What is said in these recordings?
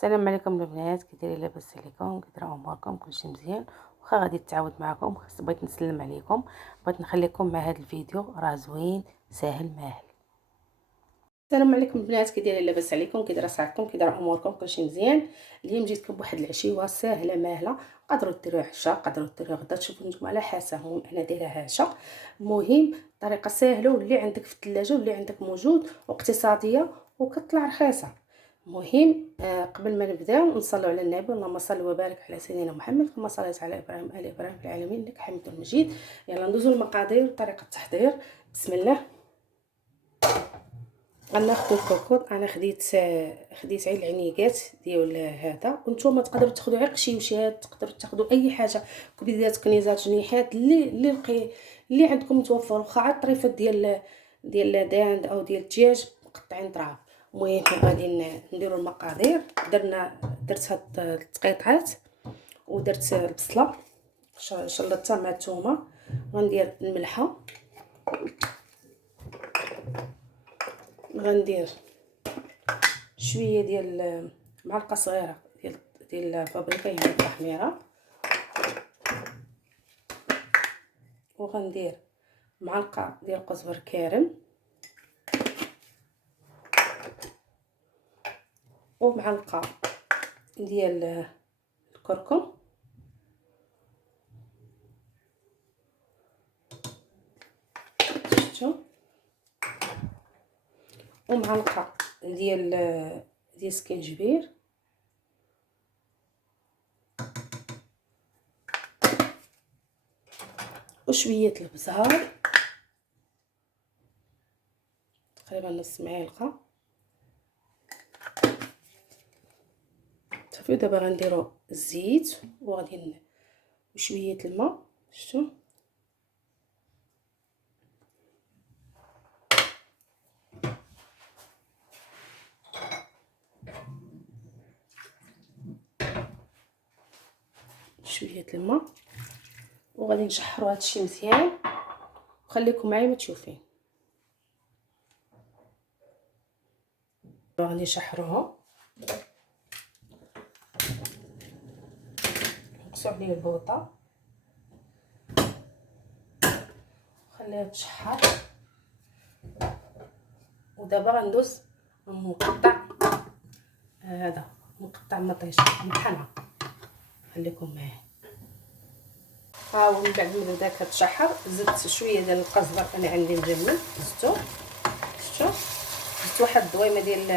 السلام عليكم البنات، كي دايرين؟ لاباس عليكم؟ كي دايره اموركم؟ كلشي مزيان؟ واخا غادي نتعاود معكم، بغيت نسلم عليكم، بغيت نخليكم مع هذا الفيديو راه زوين ساهل ماهل. السلام عليكم البنات، كي دايرين؟ لاباس عليكم؟ كي دايره صحتكم؟ كي دايره اموركم؟ كلشي مزيان؟ اليوم جيتكم بواحد العشيوه ساهله ماهله، قدروا ديروها عشاء، قدروا ديروها غدا، تشوفوا نتوما على حسب. انا دايرها عشاء. المهم طريقه ساهله واللي عندك في الثلاجه واللي عندك موجود واقتصاديه وكتطلع رخيصه. المهم قبل ما نبداو نصلوا على النبي، اللهم صل وبارك على سيدنا محمد كما صليت على ابراهيم ال ابراهيم في العالمين انك حميد مجيد. يلا ندوزو المقادير وطريقه التحضير. بسم الله. غناخذ الكوكوط، انا خديت غير العنيقات ديال هذا، وانتم تقدروا تاخذوا غير قشيوشات، تقدروا تاخذوا اي حاجه، كبيدات، كنيزات، جنيحات اللي عندكم متوفر، واخا عاد طريفات ديال داند او ديال الدجاج مقطعين طراب. المهم غادي نديروا المقادير. درت هاد التقيطعات، ودرت البصله شلطتها مع الثومه. غندير الملحه، غندير شويه ديال معلقه صغيره ديال البابريكا يعني التحميره، وغندير معلقه ديال قزبر كارم، ومعلقه ديال الكركم، شفتوا، ومعلقه ديال السكينجبير، وشويه البزار تقريبا نص معلقه صافي. دابا غنديروا الزيت وغادي وشويه الماء، شفتوا، شويه الماء، وغادي نشحروا هادشي مزيان. وخليكم معايا ما تشوفين. غادي نشحروها، نقصوا عليه البوطه، خليها تشحر. ودابا غندوز نقطع هذا، نقطع مطيشه مطحنه. خليكم معايا. ها هو من بعد ما بدا كتشحر زدت شويه ديال القزبر، انا عندي مجمد زدتو، شفتوا، زدت واحد الدويمه ديال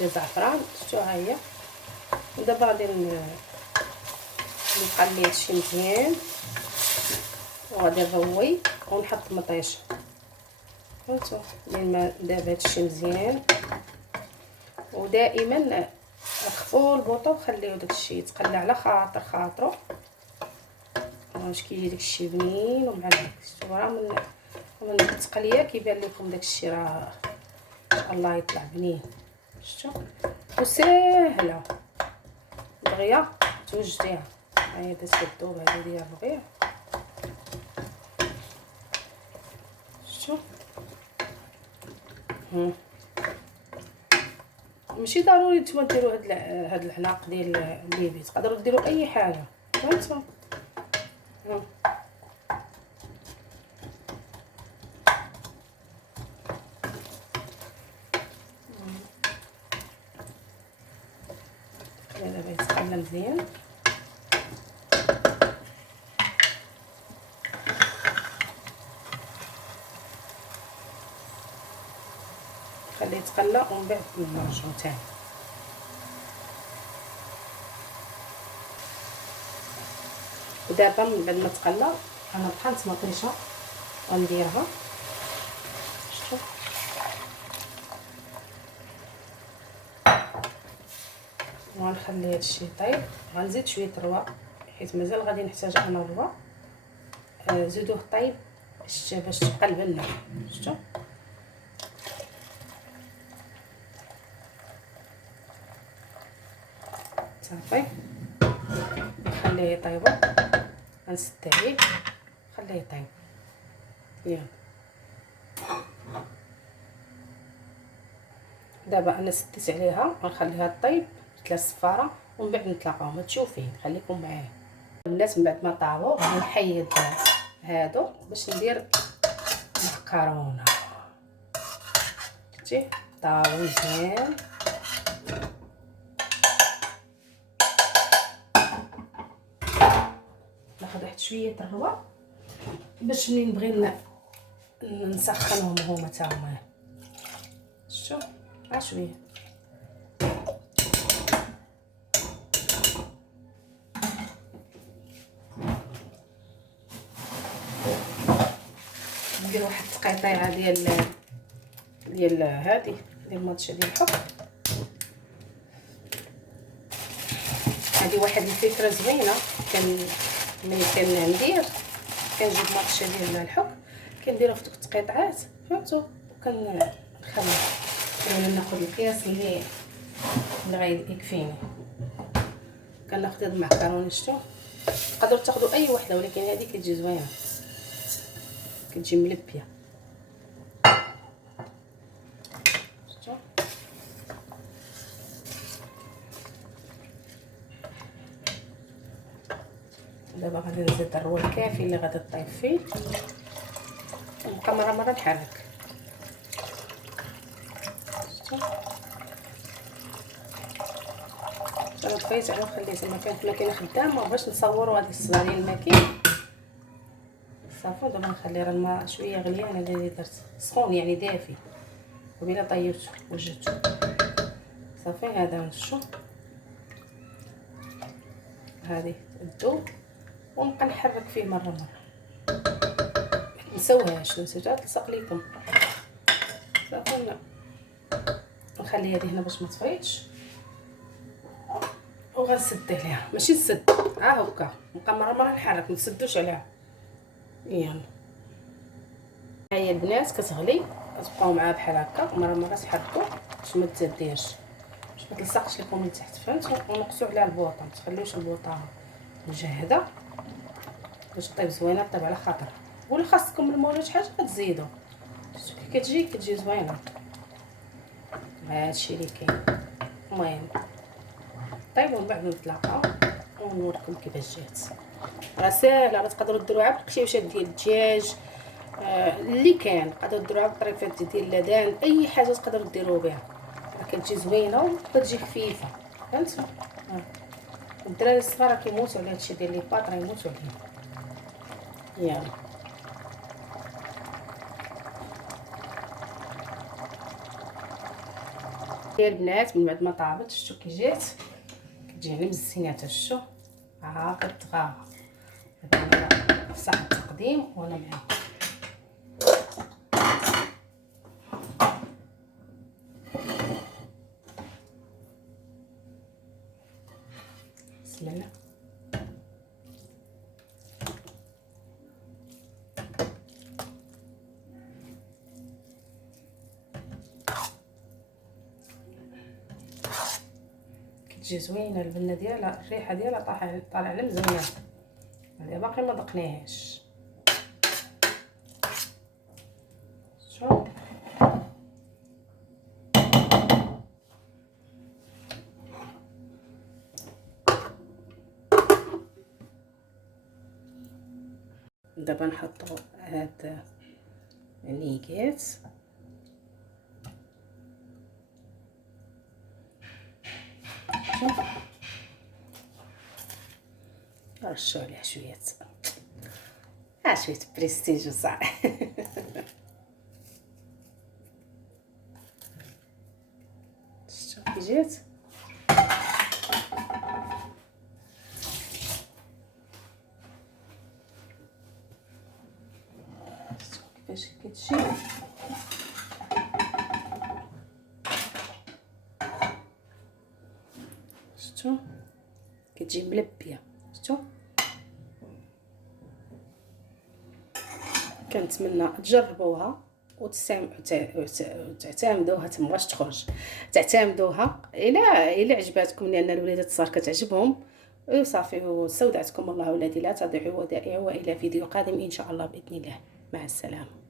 الزعفران، شفتوا ها هي. ودابا غادي نقلي هادشي مزيان، وغادي نروي ونحط المطيشه. فهمتوا لما دابا هادشي مزيان. ودائما خفوا البوطه وخليو داكشي يتقلى على خاطرو، واش كيجي داكشي بنين ومعلق. شفتوا راه من التقليه كيبان لكم داكشي راه ان شاء الله يطلع بنين. شفتوا وساهله دغيا توجديها. هاهي درت الذوب هذا ديال الربيع، شفتوا. ماشي ضروري نتوما ديروا هاد العناق ديال الليبي، تقدروا ديروا اي حاجه. فهمتوا. دابا يتقلى مزيان. خليه يتقلى ومن بعد نرجعو تاني. ودابا من بعد ما تقلى انا طحنت مطيشه غنديرها، شفتوا، وغنخلي هادشي يطيب. غنزيد شويه الرواء حيت مازال غادي نحتاج انا الرواء. زيدوه طيب باش تبقى البنه، شفتوا. صافي نخليه يطيب، غنسد عليه خليه يطيب. يلا دابا انا سديت عليها غنخليها طيب جبت لها الصفاره ومن بعد نتلاقاو. ما تشوفين، خليكم معايا البنات. من بعد ما طابوا غادي نحيد هادو باش ندير المعكرونه. شفتي طابوا مزيان. ناخذ واحد شويه الربع باش منين نبغي نسخنهم هما تا هما. شتو ها شويه ندير واحد التقيطيعه ديال هذه ديال ماتشا ديال الحب. هذه واحد الفكره زوينه. ملي كندير كنجيب ماتشا ديال الحب كنديرها في دوك التقيطعات فهمتوا، وكنخلي ناخذ القياس اللي غيكفيني. كناخذ هاد المعكرونه. شتو تقدروا تاخذوا اي وحده، ولكن هذه كتجي زوينه، كتجي ملبيه. شتو دابا غادي نزيد الروا الكافي اللي غادي طيب فيه، ونبقى مره نحرك. شتو انا طفيت على خليت الماكينه خدامه باش نصوروا هذه الصباع ديال الماكينه صافي. دابا نخلي راه الماء شويه غليان. انا اللي درت سخون يعني دافي، وبلا طيبت وجدته صافي. هذا نشو هذه الذوب ونبقى نحرك فيه مره. نسويهاش، نسيتها تلصق ليكم صافي. نخلي هذه هنا باش ما تفيضش، وغنسد عليها. ماشي نسد هكا، نبقى مره نحرك، ما نسدوش عليها. يلا ها هي البنات كتغلي، كتبقاو معاها بحال هكا مره تحركوا باش ما تزاديش، باش ما تلصقش لكم من تحت فهمتوا. ونقصوا عليها البوطه، ما تخليوش البوطه مجهده باش طيب زوينه. طيب على خاطر ولا خاصكم المول ولا شي حاجه كتزيدوا. شتو كتجي زوينه. هادشي اللي كاين. المهم طيب ومن بعد نتلاقاو ونوريكم كيفاش جات. راه ساهله، راه تقدروا ديروها بالقشيوشات ديال الدجاج اللي كان، تقدروا ديروها بالطريفات ديال اللدان، اي حاجه تقدروا ديروا بها. راه كتجي زوينه وكتجي خفيفه فهمتوا. الدراري الصغار كيموتوا على هادشي ديال لي باط، راه يموتوا عليه. يلا يا البنات من بعد ما طابت شتو كي جات، كتجي يعني مزينه. شتو كتغاها. هذا صح التقديم وانا معاكم. بسم الله. كتجي زوينه البنه ديالها، الريحه ديالها طالعه لنا مزيانه. هذه باقي ما دقناهاش. شوف دابا نحطو هاد النيكات. شوف نرشو عليه شويه شويه بريستيج وصافي. شوف كي جات. كيفاش كتجي. شتو كتجي ملبيه. شتو كنتمنى تجربوها وتعتمدوها تما باش تخرج. تعتمدوها الا عجباتكم، لان الوليدات الصغار كتعجبهم وصافي. واستودعتكم الله اولادي، لا تضيعوا ودائعي. والى فيديو قادم ان شاء الله باذن الله. مع السلامه.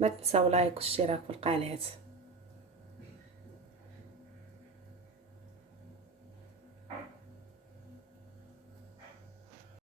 ما تنساو لايك واشتراك في القناه.